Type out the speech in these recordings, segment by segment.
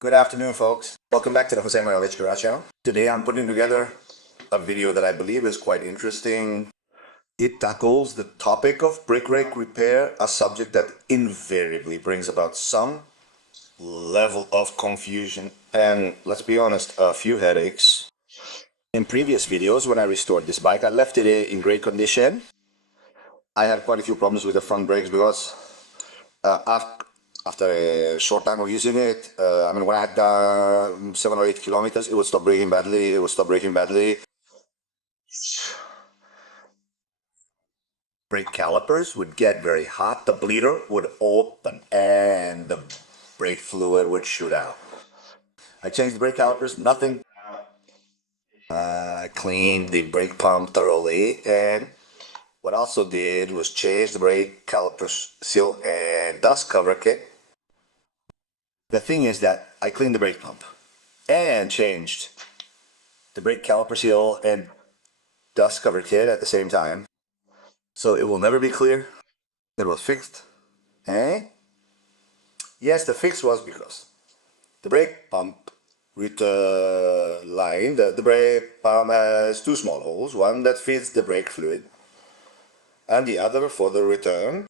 Good afternoon, folks. Welcome back to the Jose Maravich Garage channel. Today I'm putting together a video that I believe is quite interesting. It tackles the topic of brake rake repair, a subject that invariably brings about some level of confusion and, let's be honest, a few headaches. In previous videos, when I restored this bike, I left it in great condition. I had quite a few problems with the front brakes because after a short time of using it, when I had 7 or 8 kilometers, it would stop braking badly. Brake calipers would get very hot, the bleeder would open, and the brake fluid would shoot out. I changed the brake calipers, nothing. I cleaned the brake pump thoroughly, and what I also did was change the brake calipers seal and dust cover kit. The thing is that I cleaned the brake pump and changed the brake caliper seal and dust cover kit at the same time. So it will never be clear that it was fixed. Eh? Yes, the fix was because the brake pump line, the brake pump has two small holes, one that feeds the brake fluid and the other for the return.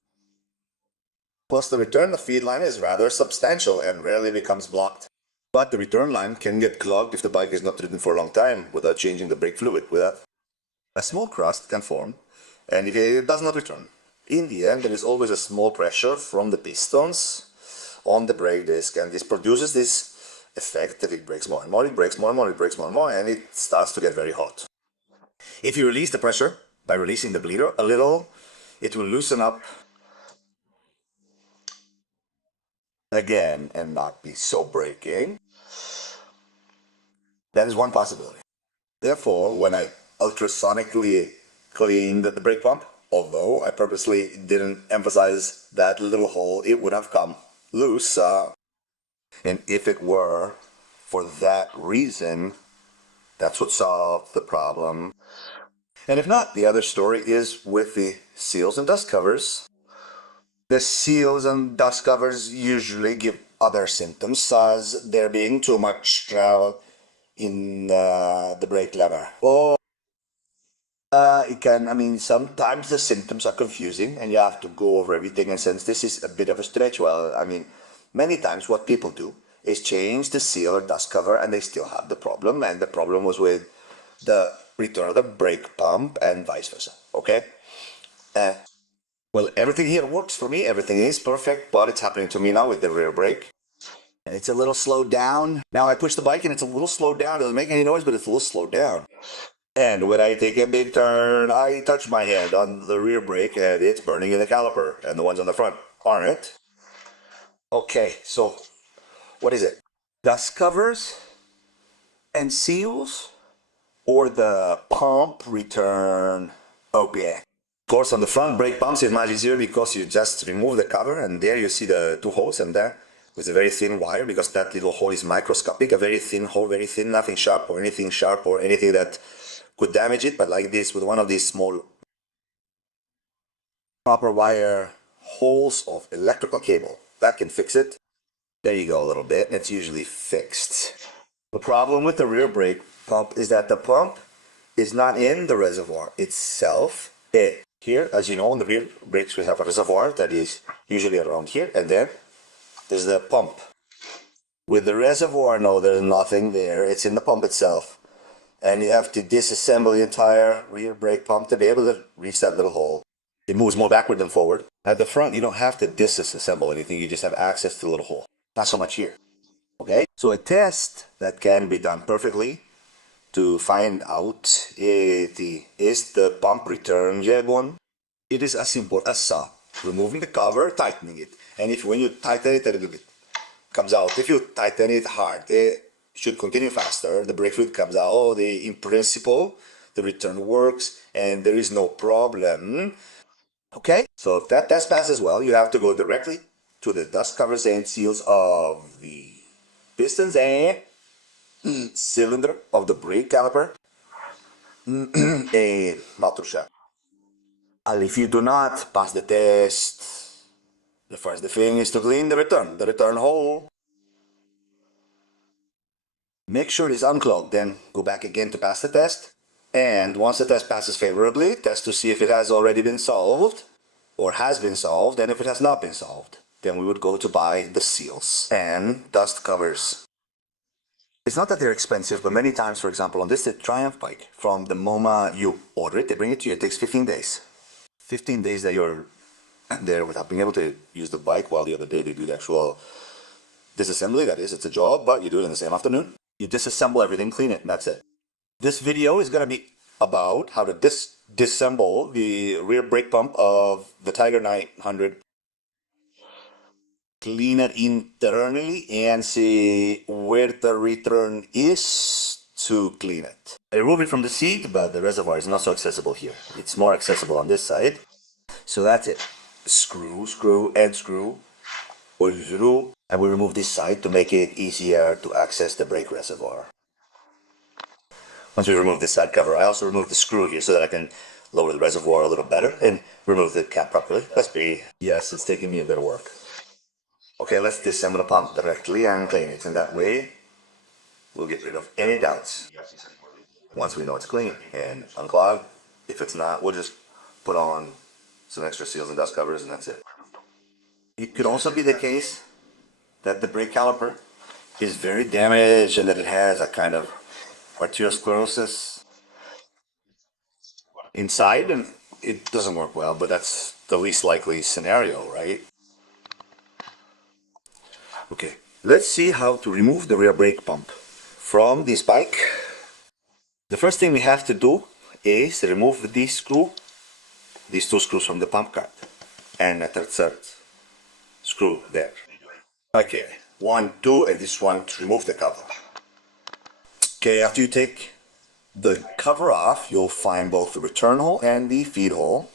Plus the return, the feed line is rather substantial and rarely becomes blocked. But the return line can get clogged if the bike is not ridden for a long time without changing the brake fluid. A small crust can form, and it does not return. In the end, there is always a small pressure from the pistons on the brake disc, and this produces this effect that it breaks more and more, it breaks more and more, it breaks more and more, and it starts to get very hot. If you release the pressure by releasing the bleeder a little, it will loosen up again and not be so braking. That is one possibility. Therefore, when I ultrasonically cleaned the brake pump, although I purposely didn't emphasize that little hole, it would have come loose. And if it were for that reason, that's what solved the problem. And if not, the other story is with the seals and dust covers. The seals and dust covers usually give other symptoms, as there being too much travel in the brake lever. Or sometimes the symptoms are confusing and you have to go over everything, and since this is a bit of a stretch, many times what people do is change the seal or dust cover and they still have the problem, and the problem was with the return of the brake pump and vice versa, okay? Well, everything here works for me, everything is perfect, but it's happening to me now with the rear brake. And it's a little slowed down. Now I push the bike and it's a little slowed down. It doesn't make any noise, but it's a little slowed down. And when I take a big turn, I touch my hand on the rear brake and it's burning in the caliper, and the ones on the front aren't. Okay, so what is it? Dust covers and seals, or the pump return OPA? Of course, on the front brake pumps it's much easier because you just remove the cover and there you see the two holes, and there with a very thin wire, because that little hole is microscopic, a very thin hole, very thin, nothing sharp or anything that could damage it, but like this, with one of these small copper wire holes of electrical cable, that can fix it. There you go, a little bit, and it's usually fixed. The problem with the rear brake pump is that the pump is not in the reservoir itself. Here, as you know, in the rear brakes we have a reservoir that is usually around here, and then there's the pump. With the reservoir, no, there's nothing there, it's in the pump itself. And you have to disassemble the entire rear brake pump to be able to reach that little hole. It moves more backward than forward. At the front, you don't have to disassemble anything, you just have access to the little hole. Not so much here. Okay? So a test that can be done perfectly to find out if is the pump return genuine. It is as simple as removing the cover, tightening it. And if when you tighten it a little bit, comes out. If you tighten it hard, it should continue faster, the brake fluid comes out, in principle, the return works, and there is no problem. Okay, so if that test passes well, you have to go directly to the dust covers and seals of the pistons and cylinder of the brake caliper and motor shaft. And if you do not pass the test, the first thing is to clean the return hole. Make sure it is unclogged, then go back again to pass the test. And once the test passes favorably, test to see if it has already been solved or has been solved, and if it has not been solved, then we would go to buy the seals and dust covers. It's not that they're expensive, but many times, for example, on this Triumph bike, from the moment you order it, they bring it to you, it takes 15 days. 15 days that you're there without being able to use the bike, while the other day they do the actual disassembly. That is, it's a job, but you do it in the same afternoon. You disassemble everything, clean it, and that's it. This video is going to be about how to disassemble the rear brake pump of the Tiger 900. Clean it internally and see where the return is to clean it. I remove it from the seat, but the reservoir is not so accessible here. It's more accessible on this side. So that's it. Screw, screw, and screw. Pull through. And we remove this side to make it easier to access the brake reservoir. Once we remove this side cover, I also remove the screw here so that I can lower the reservoir a little better and remove the cap properly. Yes, it's taking me a bit of work. Okay, let's disassemble the pump directly and clean it. And that way, we'll get rid of any doubts once we know it's clean and unclogged. If it's not, we'll just put on some extra seals and dust covers and that's it. It could also be the case that the brake caliper is very damaged and that it has a kind of arteriosclerosis inside and it doesn't work well, but that's the least likely scenario, right? Okay, let's see how to remove the rear brake pump from this bike. The first thing we have to do is remove these two screws from the pump card and a third screw there. Okay, 1, 2, and this one to remove the cover. Okay, after you take the cover off, you'll find both the return hole and the feed hole.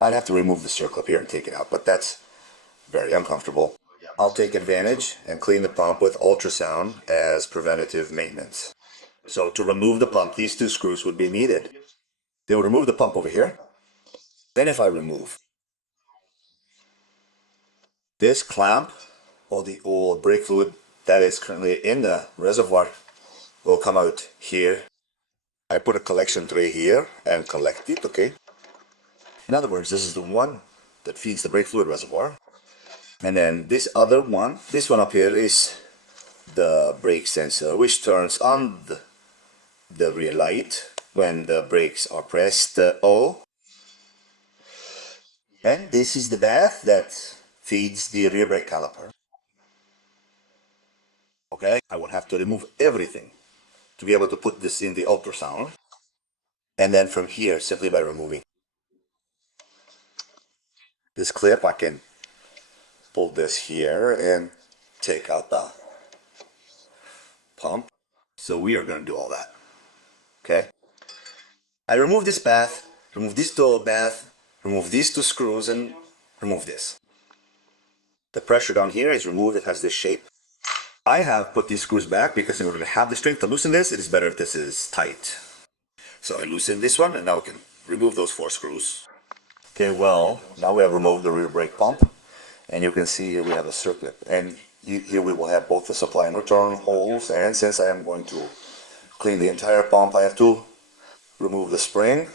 I'd have to remove the circlip here and take it out, but that's very uncomfortable. I'll take advantage and clean the pump with ultrasound as preventative maintenance. So to remove the pump, these two screws would be needed. They will remove the pump over here. Then if I remove this clamp, all the old brake fluid that is currently in the reservoir will come out here. I put a collection tray here and collect it, okay? In other words, this is the one that feeds the brake fluid reservoir. And then this other one, this one up here is the brake sensor, which turns on the rear light when the brakes are pressed O. And this is the bath that feeds the rear brake caliper. Okay, I will have to remove everything to be able to put this in the ultrasound. And then from here, simply by removing this clip, I can pull this here and take out the pump. So we are going to do all that. Okay. I remove this bath, remove this dual bath, remove these two screws, and remove this. The pressure down here is removed. It has this shape. I have put these screws back because in order to have the strength to loosen this, it is better if this is tight. So I loosen this one, and now we can remove those 4 screws. Okay, well, now we have removed the rear brake pump, and you can see here we have a circlip. And here we will have both the supply and return holes, and since I am going to clean the entire pump, I have to remove the spring.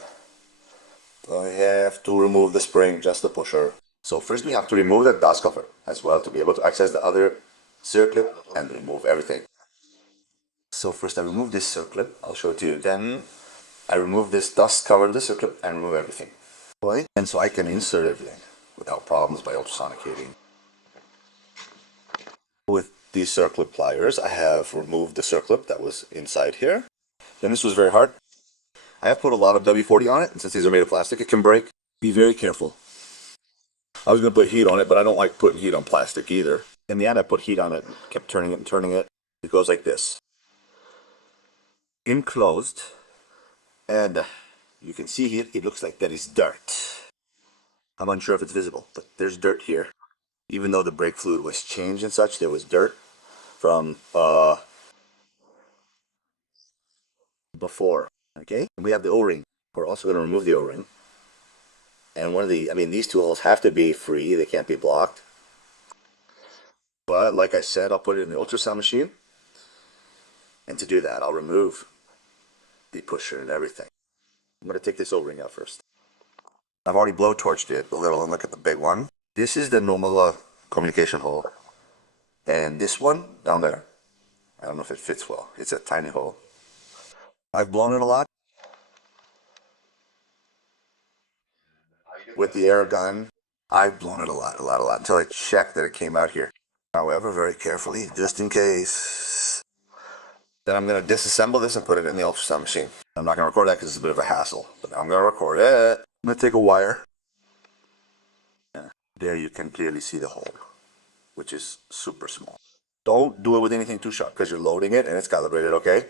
I have to remove the spring, just the pusher. So first we have to remove the dust cover as well to be able to access the other circlip and remove everything. So first I remove this circlip, I'll show it to you. Then I remove this dust cover, the circlip, and remove everything. And so I can insert everything without problems by ultrasonicating. With these circlip pliers, I have removed the circlip that was inside here. Then this was very hard. I have put a lot of W40 on it, and since these are made of plastic, it can break. Be very careful. I was going to put heat on it, but I don't like putting heat on plastic either. In the end, I put heat on it, kept turning it and turning it. It goes like this. Enclosed, and you can see here, it looks like that is dirt. I'm unsure if it's visible, but there's dirt here. Even though the brake fluid was changed and such, there was dirt from before. Okay, and we have the O-ring. We're also going to remove the O-ring. And these two holes have to be free. They can't be blocked. But like I said, I'll put it in the ultrasound machine. And to do that, I'll remove the pusher and everything. I'm going to take this O-ring out first. I've already blowtorched it a little, and look at the big one. This is the normal communication hole. And this one down there, I don't know if it fits well. It's a tiny hole. I've blown it a lot with the air gun. I've blown it a lot, until I checked that it came out here. However, very carefully, just in case. Then I'm going to disassemble this and put it in the ultrasound machine. I'm not going to record that because it's a bit of a hassle, but I'm going to record it. I'm going to take a wire. Yeah. There you can clearly see the hole, which is super small. Don't do it with anything too sharp because you're loading it and it's calibrated, okay?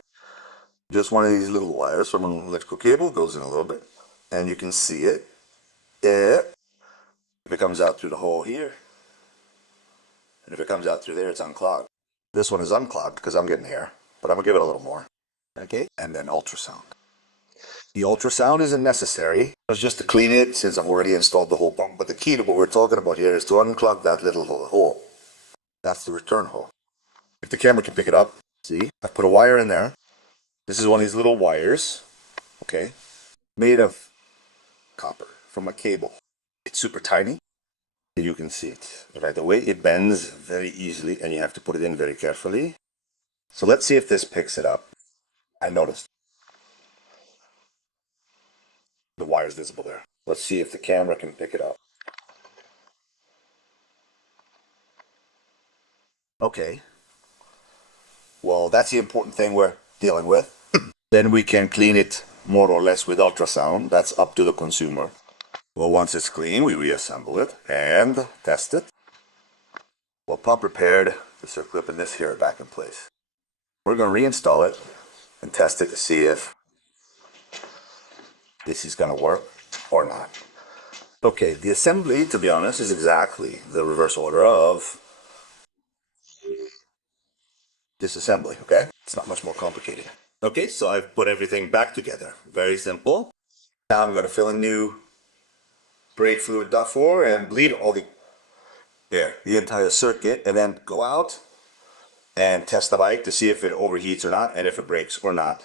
Just one of these little wires from an electrical cable goes in a little bit, and you can see it. Yeah. If it comes out through the hole here, and if it comes out through there, it's unclogged. This one is unclogged because I'm getting air, but I'm going to give it a little more. Okay, and then ultrasound. The ultrasound isn't necessary. It's just to clean it since I've already installed the whole pump. But the key to what we're talking about here is to unclog that little hole. That's the return hole. If the camera can pick it up, see, I've put a wire in there. This is one of these little wires, okay, made of copper from a cable. It's super tiny. You can see it. Right away, it bends very easily, and you have to put it in very carefully. So let's see if this picks it up. I noticed the wire's visible there. Let's see if the camera can pick it up. Okay. Well, that's the important thing we're dealing with. Then we can clean it more or less with ultrasound. That's up to the consumer. Well, once it's clean, we reassemble it and test it. Well, pump repaired, the circle clip and this here are back in place. We're going to reinstall it and test it to see if this is going to work or not. Okay, the assembly, to be honest, is exactly the reverse order of this assembly, okay? It's not much more complicated. Okay, so I've put everything back together. Very simple. Now I'm going to fill in new brake fluid ductwork and bleed all the air, the entire circuit, and then go out and test the bike to see if it overheats or not and if it breaks or not.